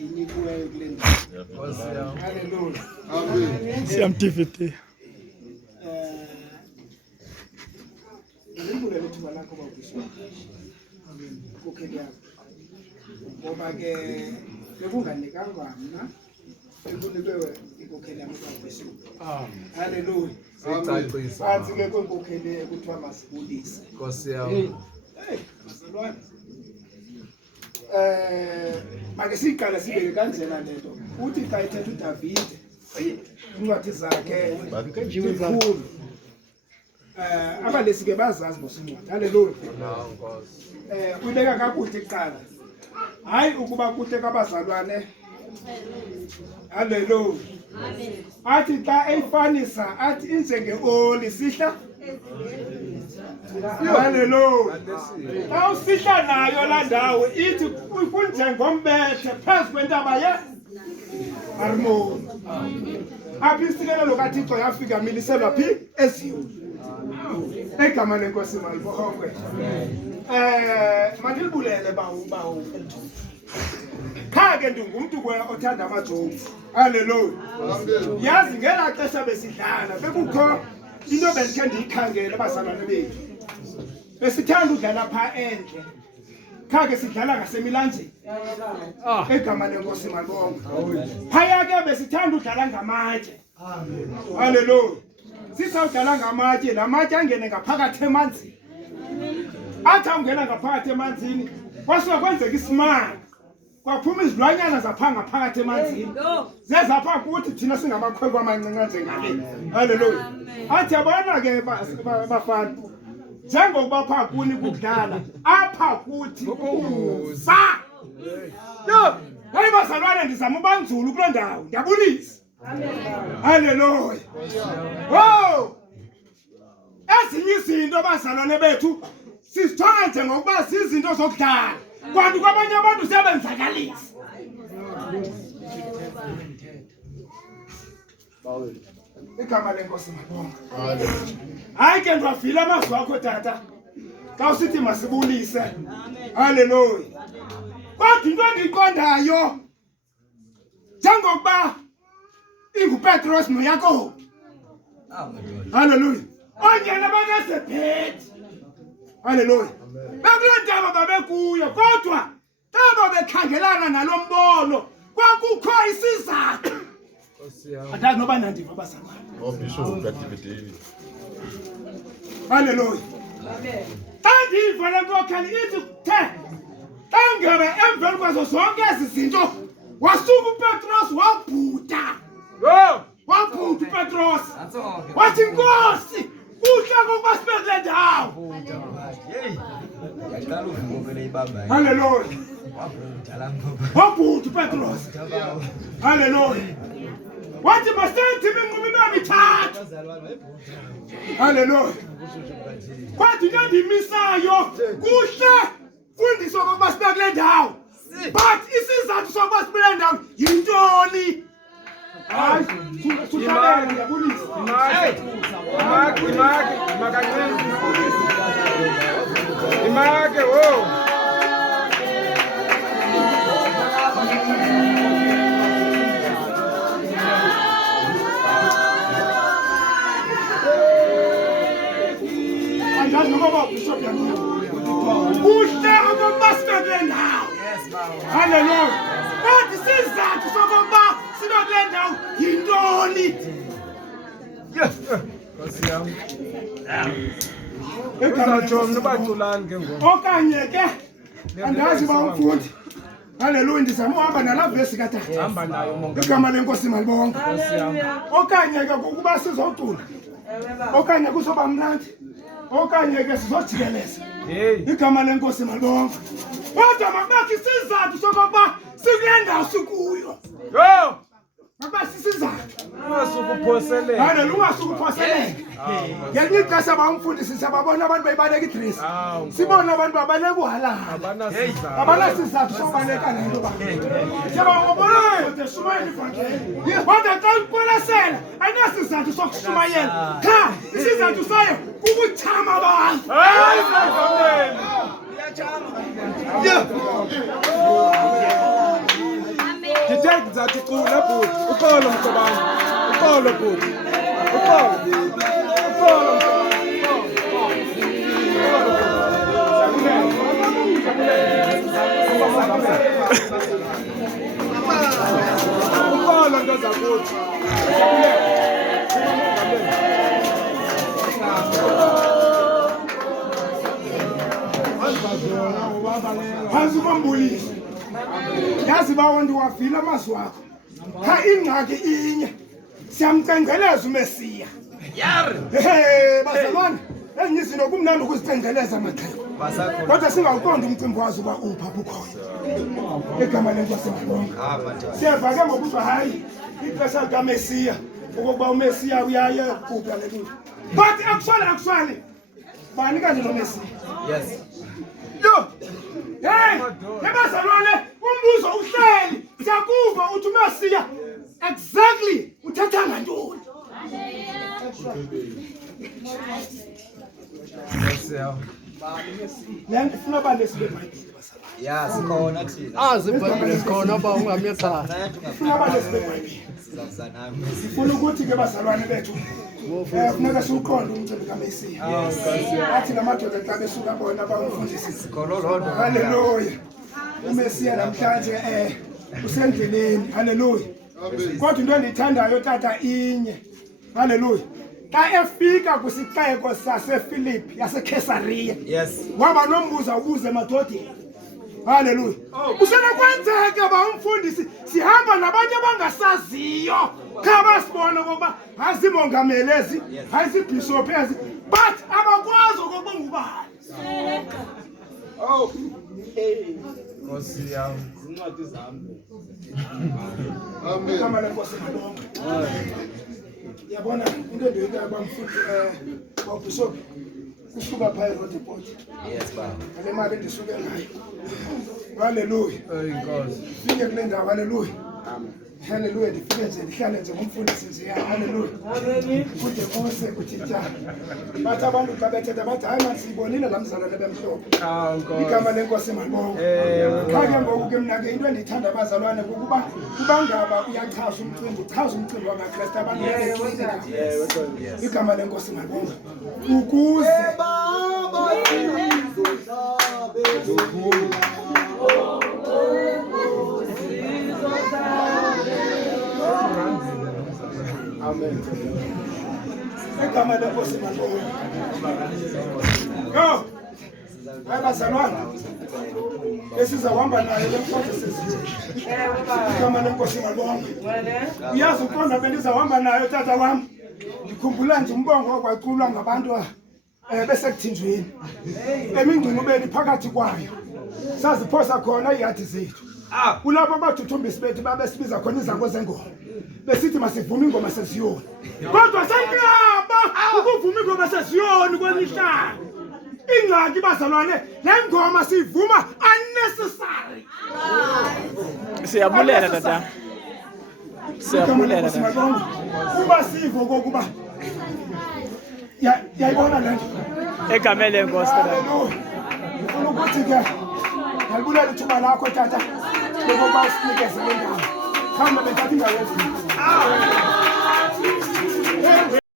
inikiweyo kule ndawo. Haleluya. Amen. Siyamtivite. Ngibule lethuba lakho babusho. Kukheli yakho. Ngoba ke bekunganikanga mina ekunikwe inkokheli yami babusho. Haleluya. Sicacisa. Phansi ke kwenkokheli ekuthiwa masibulise. Nkosi yami. Masalwane. Make siqala sibeke kanjena lento. Uthi xa ithetha uDavide, incwadi zakhe zikhulu. Abalesi ke bazazi bosincwadi. Haleluya. Uyibeka kakuhle iqala. Hayi ukuba kuhle kwabazalwane. Haleluya. Amen. Athi xa eyifanisa athi injenge-oli sihla. Haleluya. Xa usihla nayo la ndawo ithi kunjengombethe phezu kwentaba ye Armoni. Apha isikelelo kaThixo yafika miliselwa phi eziyoni. Egama lenkosi malibongwe. Mandilibulele bawu khake ndingumntu othanda amajokes. Haleluya. Yazi ngela xesha besidlala bekukho into bendikhe ndiyikhangela abazalwane bethu. Besithanda udlala pha endle. Khake sidlala ngasemilanjeni. Egama lenkosi malibongwe. Phaya ke besithanda udlala ngamatshe. Amen. Haleluya. Sisawudlala ngamatshe, lamatye angene ngaphakathi emanzini. Athi angena ngaphakathi emanzini, kwasuka kwenzeka isimanga. Kwaphuma izilwanyana zaphanga phakathi emanzini. Zezapha kuthi thina singamakhwenkwe amancinci njengale. Haleluya. Athi abona ke bafana. Njengokuba pha kuni kudlala, apha kuthi ukuba. Yo, hayi bazalwane ndizama ubanzulu kule ndawo. Ndiyabulisa. Amen. Haleluya. Wow! Ezinye izinto abazalwane bethu sizithola njengokuba sizinto zokudlala. Kanti kwabanye abantu siyabenzakalisa. Igama lenkosi malibongwe. Hayi ke ndiwavile amazwi akho tata. Xa usithi masibulise. Haleluya. Kodwa into endiyiqondayo njengokuba inguPetros noYakobo. Haleluya. Onyana bakaSephethi. Haleluya. Bekuloo ntaba babekuyo kodwa xa bekhangelana nalombono kwakukho isizathu. Andazi noba nandiva abazalwane. Bishop kaDavid. Haleluya. Amen. Xa ndiva le nkokheli ithi the xa ngebe emveni kwazo zonke ezi zinto wasuka uPetros wabhuda. Wabhuda uPetros. Wathi Nkosi kuhle ngokuba sibe kule ndawo. Haleluya. Wabhuda uPetros. Haleluya. Wathi masenze iminquba mithathu. Haleluya. Kwathi into endiyimisayo kuhle fundiswa ngokuba sibe kule ndawo. But isizathu sokuba sibe kule ndawo yintoni? Hayi, suhlabela ndiyabulisa. Imake wo. Andazi ngoba bishop yami. Kuhle ngokuba sibe kule ndawo. Haleluya. But isizathu sokuba sibe kule ndawo yintoni? Nkosi yami. Uzatsho nobaculani ke ngoku. Okanye ke andazi ba umfundi. Haleluya ndizama uhamba nala vesi katata. Hamba nayo monke. Igama lenkosi malibonga. Nkosi yami. Okanye ke ukuba sizocula. Okanye kuzoba mnandi. Okanye ke sizojikeleza. Igama lenkosi malibonga. Kodwa makubakho isizathu sokuba sikule ndawo sikuyo. Yo! Makubakho isizathu. Ungasukuphoseleka. Haleluya ungasukuphoseleka. Ngelinye ixesha bamfundisi siyababona abantu beyibaleka idress. Sibona abantu babaleka uhalala. Abanasizathu sokubaleka lento ba. Siyababona ukuthi shumayela ivangeli. Kodwa xa uqwalasela ayinasizathu sokushumayela. Cha, isizathu sayo kukuthama abantu. Hayi ngiyachama. Iyachama. take that ukuba bhuti. Uxolo mcabanga. Uxolo bhuti. Uxolo. Uxolo uxolo nto zakuthi. Phansi kwambulisi. Yazi bawo ndiwavile amazwi akho. Cha ingxaki inye. Siyamcengeleza uMesiya. Yar. Bazalwane, enye izinto kumnandi ukuzicengeleza amaxhego. Kodwa singawuqondi umcimbi wazo uba upha bukhona. Igama lenkosi malonga. Siyeva ke ngokuthi hayi ixesha likaMesiya ukuba uMesiya uyaye kupha lento. But actually bani kanje noMesiya? Yes. Yo! Hey! Yabazalwane, umbuzo uhleli. Siyakuva uthi uMesiya exactly uthatha ngantoni? Lento ufuna bale sibe eBhayibheli basala. Yeah, sikhona thina. Azibhayibheli khona ba ungamyekhala. Ufuna bale sibe eBhayibheli. Ufuna ukuthi ke bazalwane bethu funeka siwuqonde umcimbi kaMesiya. Athi lamadoda xa besuka bona bamfundisi. Sikhona lonto. Haleluya. uMesiya namhlanje usendleleni. Haleluya. Kodwa into endiyithandayo tata inye. Haleluya. Xa efika kwisixeko saseFilipi yaseKesariya. Yes. Waba nombuza ubuze emadodeni. Haleluya. Kusenokwenzeka ba umfundisi sihamba nabantu abangasaziyo. Cha basibona ukuba azimongamelezi, azibishop ezi, but abakwazi ukuba ngubani. Oh. Nkosi yami. Incwadi zami. Amen. Kama lenkosi malonga. Yabona into endoyika abamfundi bishop kusuka phaya road depot. Yes baba. Ale mali ndisuke ngayo. Haleluya. Inkosi. Fike kule ndawo. Haleluya. Amen. Haleluya. Ndifike nje ndihlale nje ngumfundisi nje. Haleluya. Amen. Kude kuse kuthi njalo. Bathi abantu xa bethetha bathi hayi manje sibonile lamzalwane bemhlophe. Nkosi. Igama lenkosi malonga. Cha ke ngoku ke mina ke into endithanda abazalwane kukuba kubangaba uyachasha umcimbi, uchaza umcimbi wamaKristu abantu bekhona. Igama lenkosi malonga. Ukuze Amen. Igama lenkosi malonga. Yo! Abazalwane. Esizahamba nayo lemfundo sesiyo. Igama lenkosi malonga. Uyazi uqonda bendizahamba nayo tata wami. Ngikhumbula nje umbongo okwaculwa ngabantu besekuthinjweni. Emingcingubeni phakathi kwayo. Saziphosa khona iyadi zethu. Kulapho abathuthumbisi bethu babesibiza khona izango zengoma. Besithi masivume ingoma sesiyoni. Kodwa senqaba ukuvuma ingoma sesiyoni kwemihlanga. Ingxaki bazalwane, le ngoma sivuma unnecessary. Siyabulela tata. Siyabulela tata. Kuba sivo kokuba yayibona le nto. Egamele lenkosi tata. Ufuna ukuthi ke ngalibulela ithuba lakho tata. Ngoba usinikeze le ndawo. Khamba bethatha indawo ezini.